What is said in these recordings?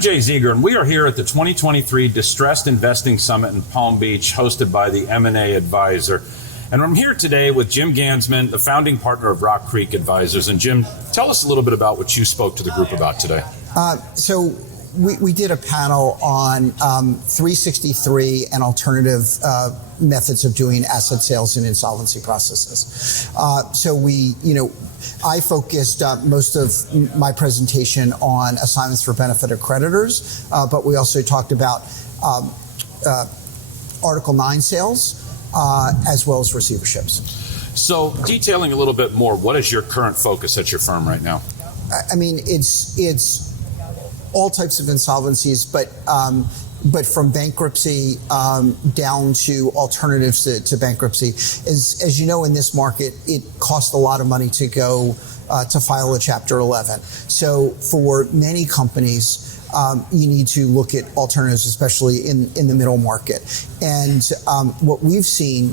I'm Jay Zieger, and we are here at the 2023 Distressed Investing Summit in Palm Beach, hosted by the M&A Advisor. And I'm here today with Jim Gansman, the founding partner of Rock Creek Advisors. And Jim, tell us a little bit about what you spoke to the group about today. So we did a panel on 363 and alternative methods of doing asset sales and insolvency processes. I focused most of my presentation on assignments for benefit of creditors, but we also talked about Article 9 sales, as well as receiverships. So detailing a little bit more, what is your current focus at your firm right now? I mean, it's all types of insolvencies, but from bankruptcy down to alternatives to bankruptcy. As you know, in this market, it costs a lot of money to go to file a Chapter 11. So for many companies, you need to look at alternatives, especially in the middle market. And what we've seen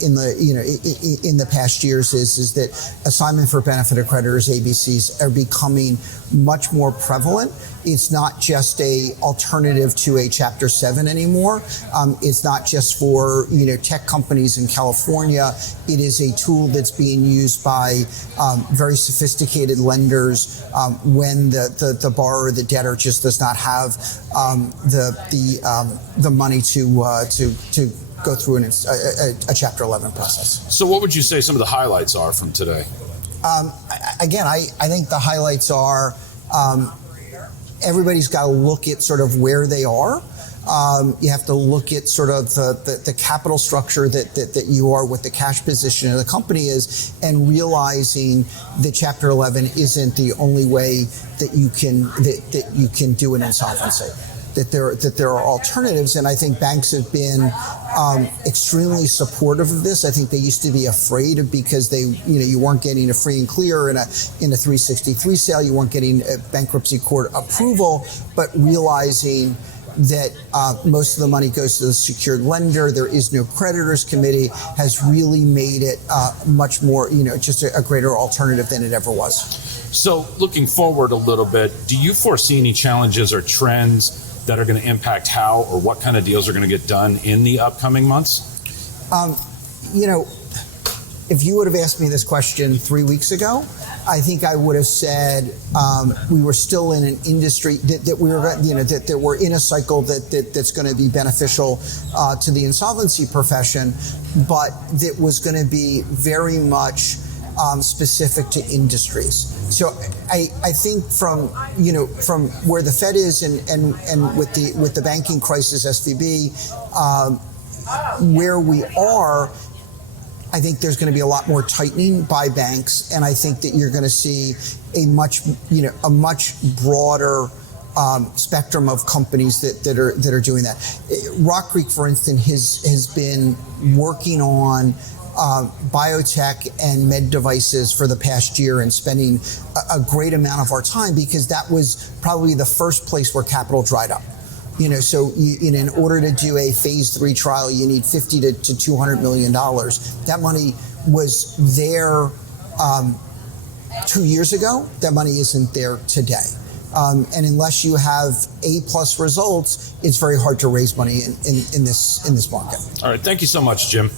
in the past years is that assignment for benefit of creditors, ABCs, are becoming much more prevalent. It's not just a alternative to a Chapter 7 anymore. It's not just for tech companies in California. It is a tool that's being used by very sophisticated lenders when the borrower, the debtor, just does not have the money to go through a Chapter 11 process. So what would you say some of the highlights are from today? Again, I think the highlights are everybody's got to look at sort of where they are. You have to look at sort of the capital structure that you are, what the cash position of the company is, and realizing that Chapter 11 isn't the only way that you can do an insolvency. That there are alternatives, and I think banks have been extremely supportive of this. I think they used to be afraid of, because you weren't getting a free and clear in a 363 sale, you weren't getting a bankruptcy court approval, but realizing that most of the money goes to the secured lender, there is no creditors committee, has really made it much more, just a greater alternative than it ever was. So looking forward a little bit, do you foresee any challenges or trends that are going to impact how or what kind of deals are going to get done in the upcoming months? If you would have asked me this question 3 weeks ago, I think I would have said we were still in an industry that we're in a cycle that's going to be beneficial to the insolvency profession, but that was going to be very much specific to industries. So I think from where the Fed is and with the banking crisis, SVB, where we are, I think there's going to be a lot more tightening by banks, and I think that you're going to see a much broader spectrum of companies that are doing that. Rock Creek, for instance, has been working on biotech and med devices for the past year and spending a great amount of our time, because that was probably the first place where capital dried up. So in order to do a phase 3 trial, you need $50 to $200 million. That money was there 2 years ago. That money isn't there today. And unless you have A+ results, it's very hard to raise money in this market. All right. Thank you so much, Jim.